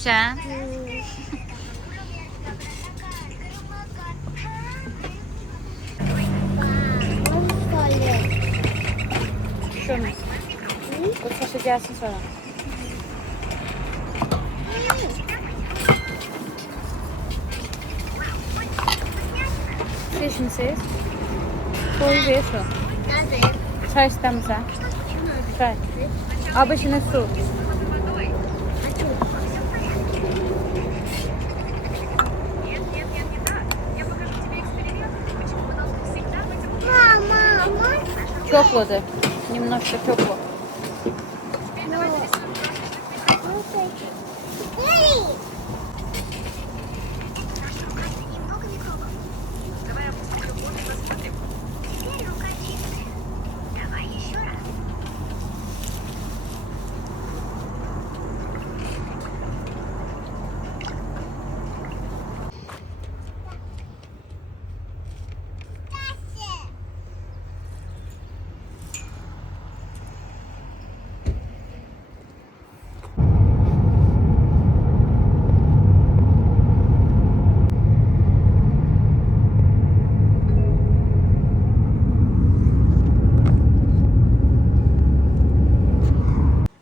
düşürsən? Düşürmüş. Bu saçı gəlsin sonra. Seçmişsiniz? Koyu ver su. Çay istəmirsən? Çay. Abışına su. Тепло-то. Немножко тепло.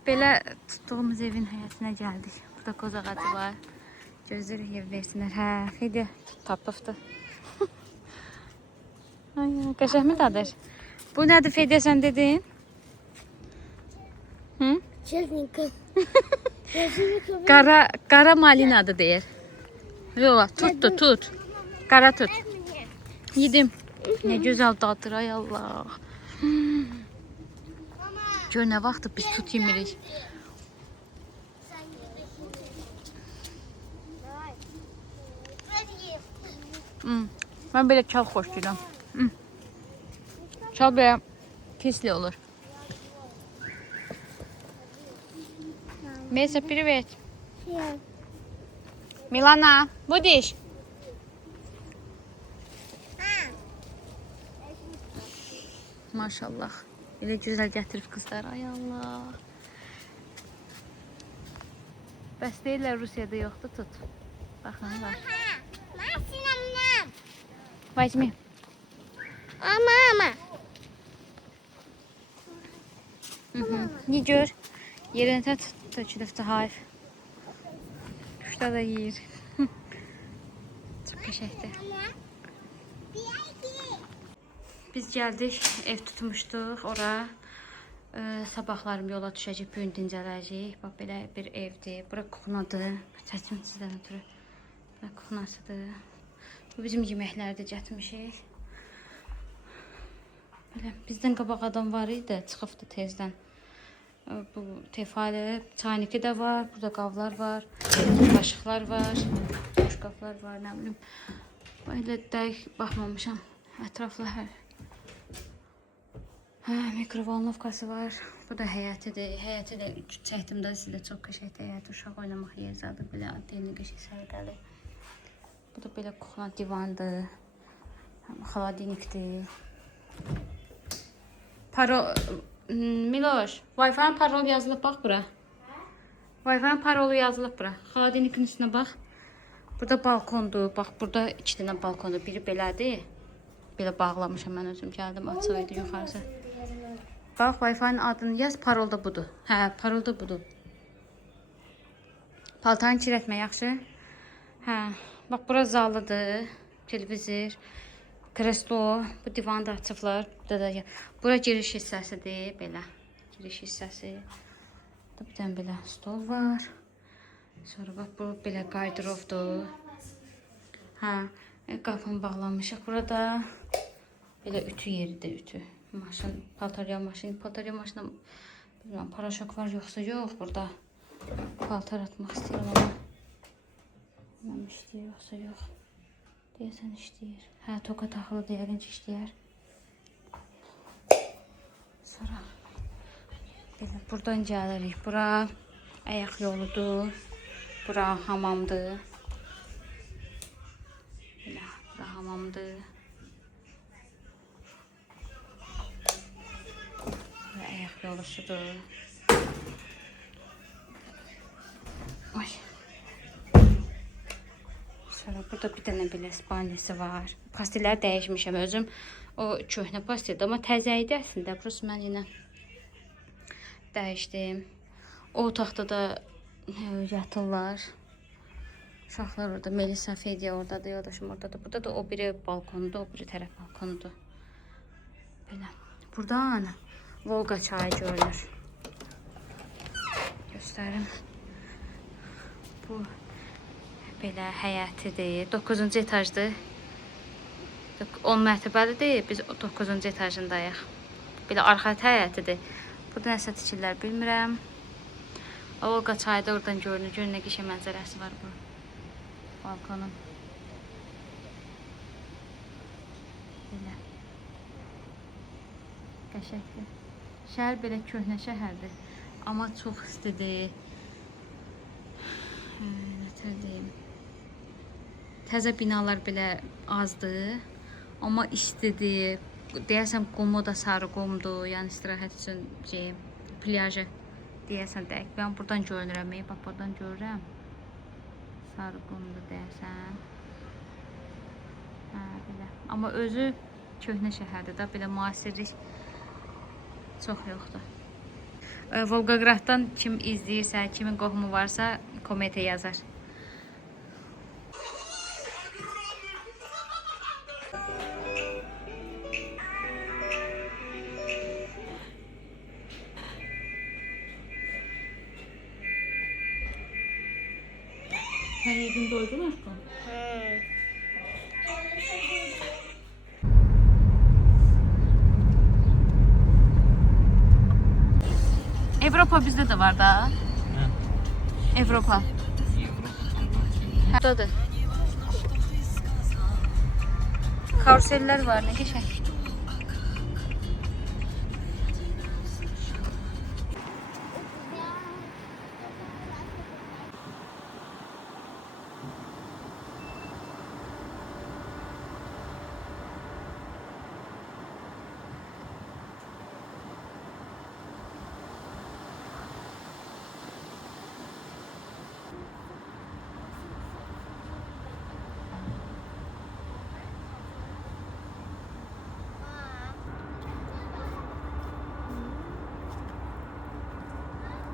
Belə tutduğumuz evin həyətinə gəldik. Burada qoz ağacı var. Gözləyirik ev versinlər. Hə, Fedya tapıbdı. Ay, qəşəngmi dadır? Bu nədir Fedya sən dedin? Hı? Qara malinadır deyir. Yox, tut. Qara tut. Yedim. Nə gözəl dadır ay Allah. Gör nə vaxtı biz tut yemirik. Mən belə çal xoşlayıram. Çal belə pisli olur. Mesa, привет. Milana, будешь? Maşallah. Elə gözəl gətirib qızlar. Ay Allah. Bəs deyirlər Rusiyada yoxdur, tut. Baxın, var. Возьми. Mama. Ne gör? Yerində tökülübdü hayf. Quşda da yeyir. Çox qəşəngdir. Biz gəldik, ev tutmuşduq ora. Sabahlarım yola düşəcək, bugün dincələcək. Bax, belə bir evdir. Bura kuxnadır. Çəkim sizdən ötürü. Bura kuxnasıdır. Bu bizim yeməkləri də gətirmişik. Belə, bizdən qabaq adam var idi, çıxıbdı tezdən. Bu tefali, çayniki də var, burada qavlar var, qaşıqlar var, boşqablar var, nə bilim. Belə dəqiq baxmamışam, ətraflı hər. Mikrovolnovkası var, bu da həyətidir. Həyəti də çəkdim də sizdə çox qəşəngdir həyət, uşaq oynamaq yer zadı, belə deni qəşəng səliqəli. Bu da belə kuxna divandır, xaladinikdir. Miloş, Wi-Fi parol yazılıb, bax bura. Wi-Fi parolu yazılıb bura. Xaladinikin üstünə bax. Burada balkondur, bax burada 2 dənə balkondur. Biri belədir. Belə bağlamışam, mən özüm gəldim, açıq idi yuxarısı. Bax, Wi-Fi-nin adını yaz, parol da budur. Hə, parol da budur. Paltarını kirətmə, yaxşı? Hə, bax bura zalıdır, televizor. Kreslo, bu divanı da açıblar. Bura giriş hissəsidir, belə. Giriş hissəsi. Bir dənə belə stol var. Sonra bax, bu belə qaydırovdur. Hə, qapını bağlamışıq. Burada belə ütü yeridir, ütü. Maşın, paltarya maşını. Paltarya maşına, bilməm, paraşok var yoxsa yox burada. Paltar atmaq istəyirəm ama. Bilməm, işləyir yoxsa yox. Deyəsən işləyir. Hə, toka taxılıdır, yəqin ki işləyər. Sonra belə buradan gəlirik. Bura ayaq yoludur. Bura hamamdır. Belə, bura hamamdır. Bura ayaq yolusudur. Ay. Burada bir dənə belə spalnisi var. Pastelləri dəyişmişəm özüm. O köhnə pasteldir, amma təzə idi əslində. Burası mən yenə dəyişdim. O otaqda da yatırlar. Uşaqlar orada, Melisa, Fediya oradadır, yoldaşım oradadır. Burada da o biri balkonda, o biri tərəf balkondur. Belə. Buradan Volga çayı görünür. Göstərim. Bu belə həyətidir. 9-cu etajdır. 10 mərtəbəlidir. Biz 9-cu etajındayıq. Belə arxa həyətidir. Burada nəsə tikirlər bilmirəm. Volga çayı da oradan görünür. Görün nə qəşəng mənzərəsi var bu balkonun. Belə. Qəşəngdir. Şəhər belə köhnə şəhərdir. Amma çox istidir. Nətər deyim. Təzə binalar belə azdır. Amma istidir. Deyəsəm qumu da sarı qumdur. Yəni istirahət üçün plyajı deyəsən deyək. Ben buradan görünürəm. Bax buradan görürəm. Sarı qumdur deyəsən. Belə. Amma özü köhnə şəhərdir də. Belə müasirlik çox yoxdur. Volgograddan kim izləyirsə, kimin qohumu varsa kommentə yazar. Sen yedin doydun aşkım. Avropa bizdə də var da. Avropa. Buradadır. Karuseller var, ne qəşəng.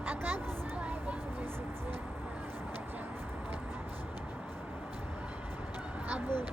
А как звали А вот.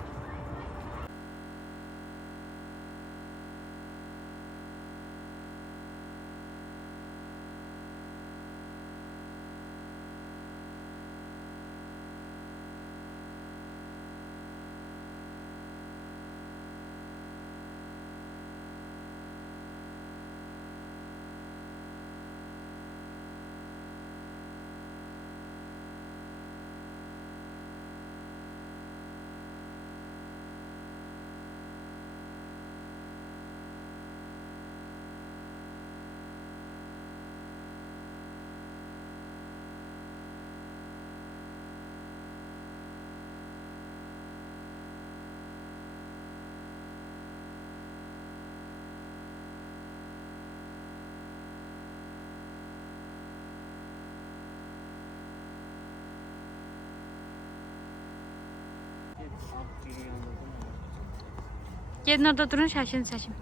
Gelin orada durun, şəkilini çəkim.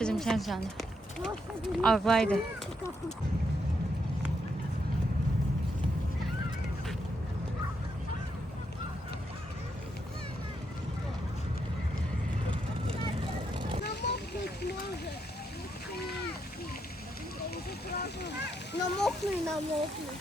Bizim şəncanlı. Ağlaydı. Намокну.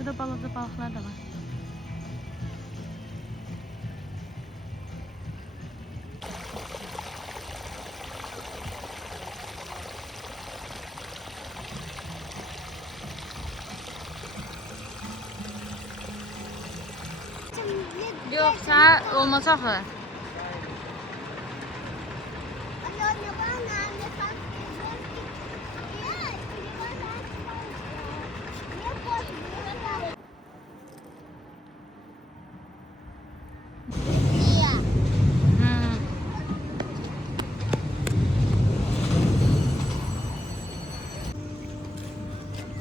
Burada balaca balıqlar da var. Sen olmaz axı.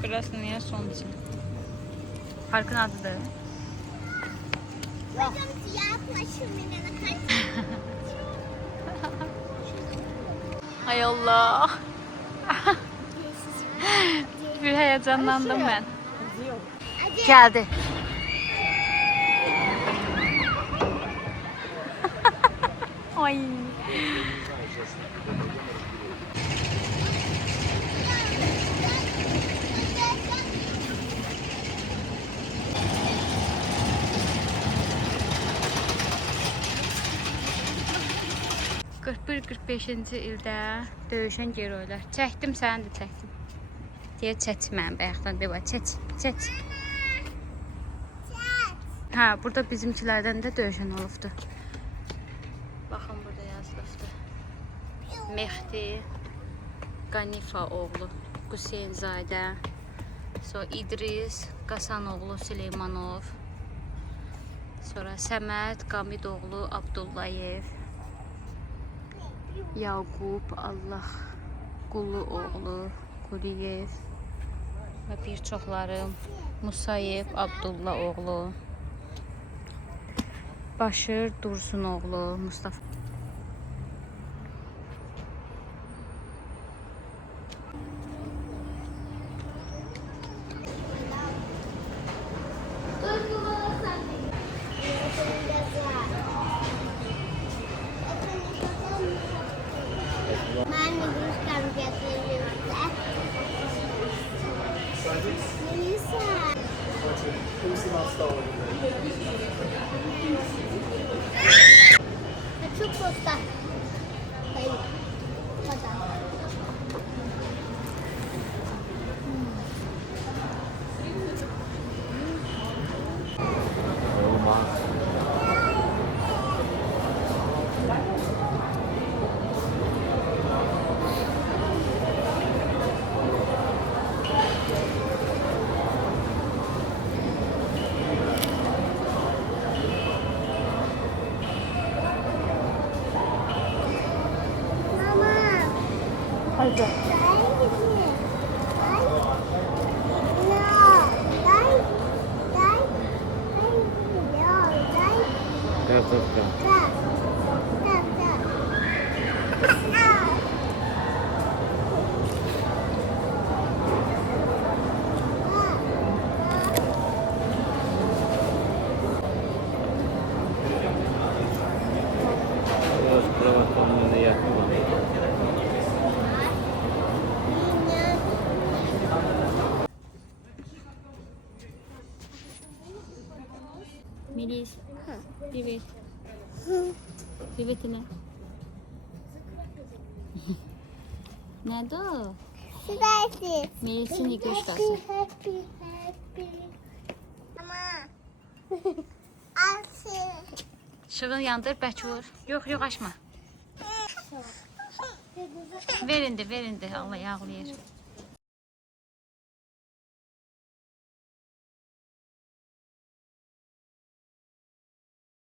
Krasnaya Solnце. Parkın adıdır. Ay Allah. Bir heyecanlandım ben. Geldi. Ay. 41-45-ci ildə döyüşən geroylar. Çəkdim, səni də çəkdim. Deyə çəkməm, bayaqdan deyə çək. Hə, burada bizimkilərdən də döyüşən olubdu. Baxın, burada yazılıbdı. Mehdi Qanifa oğlu Qüseynzadə, sonra İdris Qasanoğlu Süleymanov, sonra Səməd Qamidoğlu Abdullayev, Yaqub Allah Qulu oğlu Quliyev və bir çoxları Musayev Abdullah oğlu, Başır Dursun oğlu Mustafa. Çok posta. Hayır. Hadi. Melis, привет. Привет, Ина. Надо? Сюда Melis'in игрушкасы. Happy. Mama. Asıl. Şığın yandır, bək vur. Yox, açma. Verindi, Allah ağlayır.